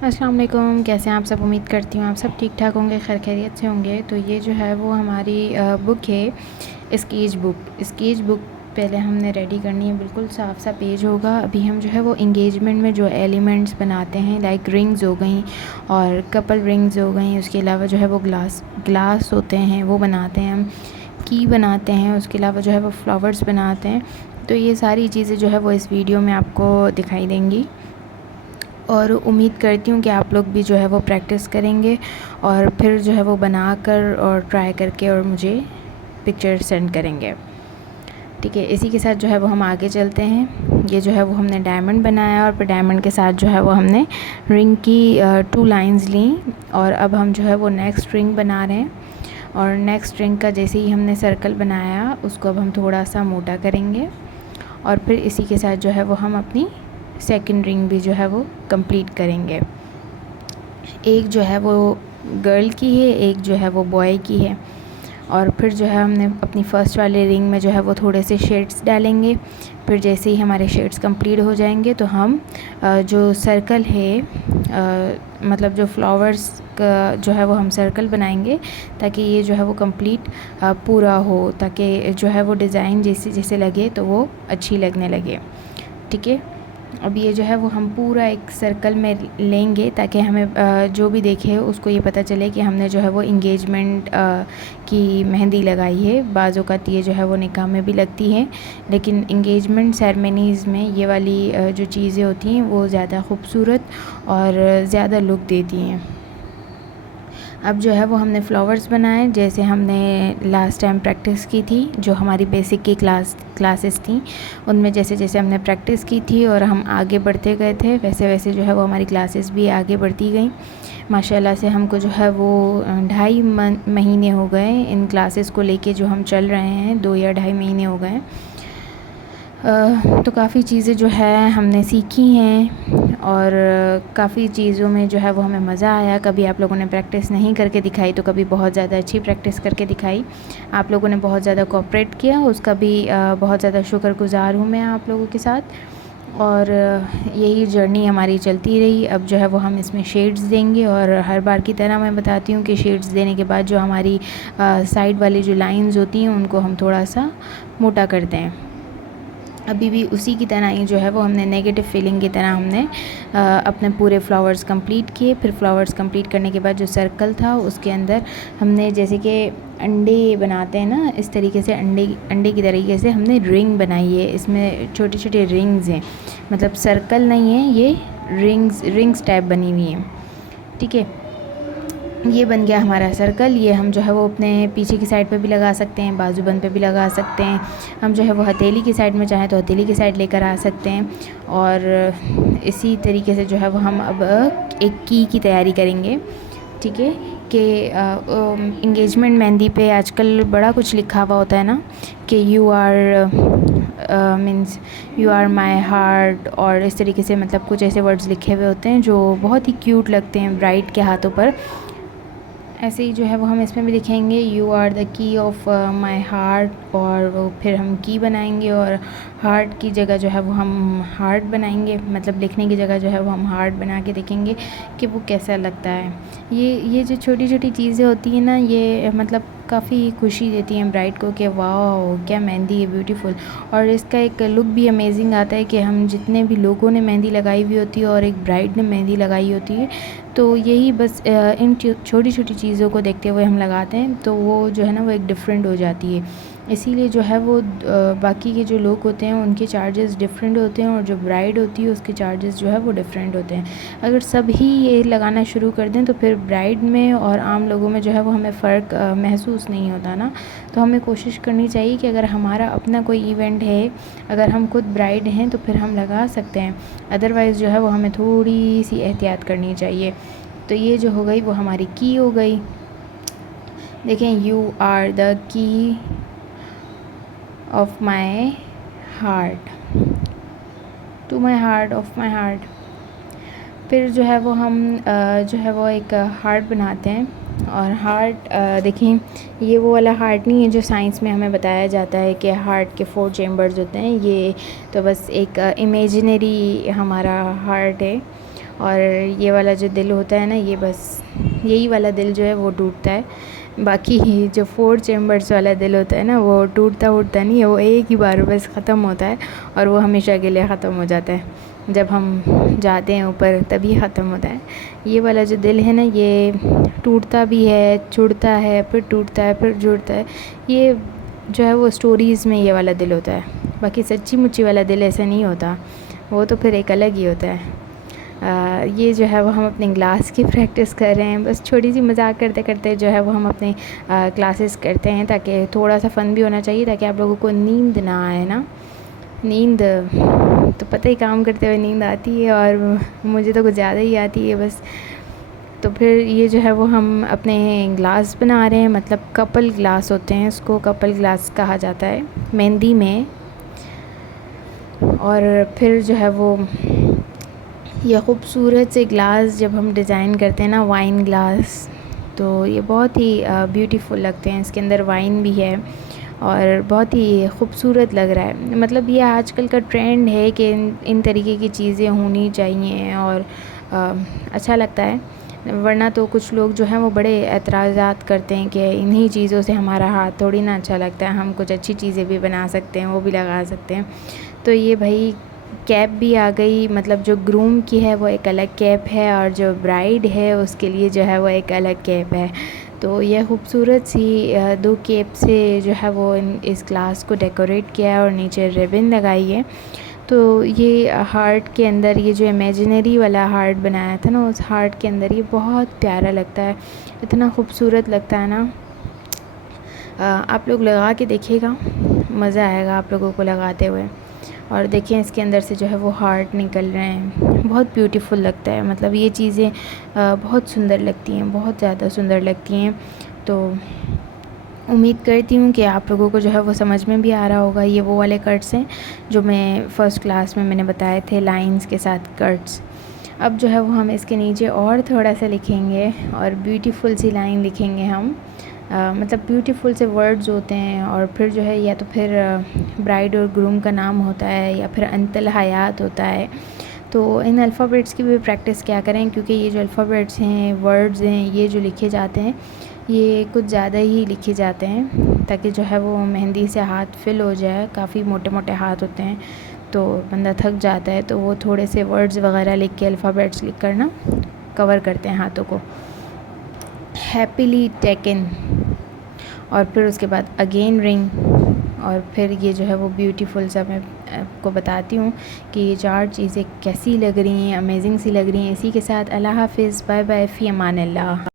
अस्सलाम वालेकुम, कैसे हैं आप सब। उम्मीद करती हूँ आप सब ठीक ठाक होंगे, खैर खैरियत से होंगे। तो ये जो है वो हमारी बुक है, स्केच बुक पहले हमने रेडी करनी है। बिल्कुल साफ़ सा पेज होगा। अभी हम जो है वो इंगेजमेंट में जो एलिमेंट्स बनाते हैं, लाइक रिंग्स हो गई और कपल रिंग्स हो गई, उसके अलावा जो है वो ग्लास होते हैं वो बनाते हैं हम, की बनाते हैं, उसके अलावा जो है वो फ्लावर्स बनाते हैं। तो ये सारी चीज़ें जो है वो इस वीडियो में आपको दिखाई देंगी और उम्मीद करती हूँ कि आप लोग भी जो है वो प्रैक्टिस करेंगे और फिर जो है वो बनाकर और ट्राई करके और मुझे पिक्चर सेंड करेंगे। ठीक है, इसी के साथ जो है वो हम आगे चलते हैं। ये जो है वो हमने डायमंड बनाया और फिर डायमंड के साथ जो है वो हमने रिंग की 2 लाइंस ली और अब हम जो है वो नेक्स्ट रिंग बना रहे हैं। और नेक्स्ट रिंग का जैसे ही हमने सर्कल बनाया उसको अब हम थोड़ा सा मोटा करेंगे और फिर इसी के साथ जो है वो हम अपनी सेकंड रिंग भी जो है वो कंप्लीट करेंगे। एक जो है वो गर्ल की है, एक जो है वो बॉय की है। और फिर जो है हमने अपनी फ़र्स्ट वाले रिंग में जो है वो थोड़े से शेड्स डालेंगे। फिर जैसे ही हमारे शेड्स कंप्लीट हो जाएंगे तो हम जो सर्कल है, मतलब जो फ्लावर्स का जो है वो हम सर्कल बनाएंगे ताकि ये जो है वो कंप्लीट पूरा हो, ताकि जो है वो डिज़ाइन जैसे जैसे लगे तो वो अच्छी लगने लगे। ठीक है, अब ये जो है वो हम पूरा एक सर्कल में लेंगे ताकि हमें जो भी देखे उसको ये पता चले कि हमने जो है वो इंगेजमेंट की मेहंदी लगाई है। बाज़ औक़ात ये जो है वो निकाह में भी लगती है, लेकिन इंगेजमेंट सेरेमनीज़ में ये वाली जो चीज़ें होती हैं वो ज़्यादा खूबसूरत और ज़्यादा लुक देती हैं। अब जो है वो हमने फ्लावर्स बनाए जैसे हमने लास्ट टाइम प्रैक्टिस की थी। जो हमारी बेसिक की क्लासेस थी उनमें जैसे जैसे हमने प्रैक्टिस की थी और हम आगे बढ़ते गए थे, वैसे वैसे जो है वो हमारी क्लासेस भी आगे बढ़ती गई। माशाल्लाह से हमको जो है वो 2.5 महीने हो गए इन क्लासेस को लेके, जो हम चल रहे हैं 2 या 2.5 महीने हो गए। तो काफ़ी चीज़ें जो है हमने सीखी हैं और काफ़ी चीज़ों में जो है वो हमें मज़ा आया। कभी आप लोगों ने प्रैक्टिस नहीं करके दिखाई तो कभी बहुत ज़्यादा अच्छी प्रैक्टिस करके दिखाई। आप लोगों ने बहुत ज़्यादा कोऑपरेट किया, उसका भी बहुत ज़्यादा शुक्रगुज़ार हूँ मैं आप लोगों के साथ। और यही जर्नी हमारी चलती रही। अब जो है वो हम इसमें शेड्स देंगे और हर बार की तरह मैं बताती हूँ कि शेड्स देने के बाद जो हमारी साइड वाली जो लाइंस होती हैं उनको हम थोड़ा सा मोटा करते हैं। अभी भी उसी की तरह ही जो है वो हमने नेगेटिव फीलिंग की तरह हमने अपने पूरे फ्लावर्स कंप्लीट किए। फिर फ्लावर्स कंप्लीट करने के बाद जो सर्कल था उसके अंदर हमने जैसे कि अंडे बनाते हैं ना, इस तरीके से अंडे की तरीके से हमने रिंग बनाई है। इसमें छोटे छोटे रिंग्स हैं, मतलब सर्कल नहीं है, ये रिंग्स टाइप बनी हुई हैं। ठीक है, ये बन गया हमारा सर्कल। ये हम जो है वो अपने पीछे की साइड पे भी लगा सकते हैं, बाजूबंद पे भी लगा सकते हैं। हम जो है वो हथेली की साइड में चाहें तो हथेली की साइड लेकर आ सकते हैं। और इसी तरीके से जो है वो हम अब एक की तैयारी करेंगे। ठीक है, कि इंगेजमेंट मेहंदी पे आजकल बड़ा कुछ लिखा हुआ होता है ना कि यू आर माई हार्ट, और इस तरीके से मतलब कुछ ऐसे वर्ड्स लिखे हुए होते हैं जो बहुत ही क्यूट लगते हैं ब्राइड के हाथों पर। ऐसे ही जो है वो हम इसमें भी लिखेंगे you are the key of my heart, और वो फिर हम की बनाएंगे और हार्ट की जगह जो है वो हम हार्ट बनाएंगे, मतलब लिखने की जगह जो है वो हम हार्ट बना के देखेंगे कि वो कैसा लगता है। ये जो छोटी छोटी चीज़ें होती हैं ना, ये मतलब काफ़ी खुशी देती हैं ब्राइड को कि वाह क्या मेहंदी है, ब्यूटीफुल। और इसका एक लुक भी अमेजिंग आता है कि हम जितने भी लोगों ने मेहंदी लगाई हुई होती है और एक ब्राइड ने मेहंदी लगाई होती है, तो यही बस इन छोटी छोटी चीज़ों को देखते हुए हम लगाते हैं, तो वो जो है ना वो एक डिफरेंट हो जाती है। इसीलिए जो है वो बाकी के जो लोग होते हैं उनके चार्जेस डिफरेंट होते हैं और जो ब्राइड होती है उसके चार्जेस जो है वो डिफरेंट होते हैं। अगर सभी ये लगाना शुरू कर दें तो फिर ब्राइड में और आम लोगों में जो है वो हमें फ़र्क महसूस नहीं होता ना। तो हमें कोशिश करनी चाहिए कि अगर हमारा अपना कोई इवेंट है, अगर हम खुद ब्राइड हैं तो फिर हम लगा सकते हैं, अदरवाइज़ जो है वो हमें थोड़ी सी एहतियात करनी चाहिए। तो ये जो हो गई वो हमारी की हो गई। देखें, you are the key of my heart, to my heart, of my heart. फिर जो है वो हम जो है वो एक हार्ट बनाते हैं। और हार्ट देखें, ये वो वाला हार्ट नहीं है जो साइंस में हमें बताया जाता है कि हार्ट के 4 चेम्बर्स होते हैं। ये तो बस एक इमेजिनरी हमारा हार्ट है। और ये वाला जो दिल होता है ना, ये बस यही वाला दिल जो है वो टूटता है। बाकी जो 4 चैम्बर्स वाला दिल होता है ना, वो टूटता उठता नहीं है, वो एक ही बार बस ख़त्म होता है और वो हमेशा के लिए ख़त्म हो जाता है। जब हम जाते हैं ऊपर तभी ख़त्म होता है। ये वाला जो दिल है ना, ये टूटता भी है, जुड़ता है, फिर टूटता है, फिर जुड़ता है। ये जो है वो स्टोरीज़ में ये वाला दिल होता है। बाकी सच्ची मुच्ची वाला दिल ऐसा नहीं होता, वो तो फिर एक अलग ही होता है। ये जो है वो हम अपने ग्लास की प्रैक्टिस कर रहे हैं, बस छोटी सी मजाक करते करते जो है वो हम अपने क्लासेस करते हैं, ताकि थोड़ा सा फ़न भी होना चाहिए, ताकि आप लोगों को नींद ना आए ना। नींद तो पता ही, काम करते हुए नींद आती है और मुझे तो कुछ ज़्यादा ही आती है बस। तो फिर ये जो है वो हम अपने ग्लास बना रहे हैं, मतलब कपल ग्लास होते हैं, इसको कपल ग्लास कहा जाता है मेहंदी में। और फिर जो है वो ये ख़ूबसूरत से ग्लास जब हम डिज़ाइन करते हैं ना, वाइन ग्लास, तो ये बहुत ही ब्यूटीफुल लगते हैं। इसके अंदर वाइन भी है और बहुत ही ख़ूबसूरत लग रहा है। मतलब ये आजकल का ट्रेंड है कि इन तरीके की चीज़ें होनी चाहिए और अच्छा लगता है। वरना तो कुछ लोग जो हैं वो बड़े एतराज़ात करते हैं कि इन्हीं चीज़ों से हमारा हाथ थोड़ी ना अच्छा लगता है, हम कुछ अच्छी चीज़ें भी बना सकते हैं, वो भी लगा सकते हैं। तो ये भाई कैप भी आ गई, मतलब जो ग्रूम की है वो एक अलग कैप है और जो ब्राइड है उसके लिए जो है वो एक अलग कैप है। तो यह खूबसूरत सी 2 कैप से जो है वो इस ग्लास को डेकोरेट किया है और नीचे रिबन लगाई है। तो ये हार्ट के अंदर ये जो इमेजिनरी वाला हार्ट बनाया था ना, उस हार्ट के अंदर ये बहुत प्यारा लगता है, इतना खूबसूरत लगता है ना। आप लोग लगा के देखिएगा, मज़ा आएगा आप लोगों को लगाते हुए। और देखिए इसके अंदर से जो है वो हार्ट निकल रहे हैं, बहुत ब्यूटीफुल लगता है। मतलब ये चीज़ें बहुत सुंदर लगती हैं, बहुत ज़्यादा सुंदर लगती हैं। तो उम्मीद करती हूँ कि आप लोगों को जो है वो समझ में भी आ रहा होगा। ये वो वाले कट्स हैं जो मैं फ़र्स्ट क्लास में मैंने बताए थे, लाइंस के साथ कट्स। अब जो है वो हम इसके नीचे और थोड़ा सा लिखेंगे और ब्यूटीफुल सी लाइन लिखेंगे हम। मतलब ब्यूटीफुल से वर्ड्स होते हैं और फिर जो है या तो फिर ब्राइड और ग्रूम का नाम होता है या फिर अंतल हयात होता है। तो इन अल्फ़ाबेट्स की भी प्रैक्टिस क्या करें, क्योंकि ये जो अल्फ़ाबेट्स हैं, वर्ड्स हैं, ये जो लिखे जाते हैं ये कुछ ज़्यादा ही लिखे जाते हैं, ताकि जो है वो मेहंदी से हाथ फिल हो जाए। काफ़ी मोटे मोटे हाथ होते हैं तो बंदा थक जाता है, तो वो थोड़े से वर्ड्स वगैरह लिख के, अल्फ़ाबेट्स लिख कर ना कवर करते हैं हाथों को। हैप्पीली टेकन, और फिर उसके बाद अगेन रिंग, और फिर ये जो है वो ब्यूटीफुल सा मैं आपको बताती हूँ कि ये 4 चीज़ें कैसी लग रही हैं, अमेजिंग सी लग रही हैं। इसी के साथ अल्लाह हाफ़िज़, बाय बाय, फ़ी अमान अल्लाह।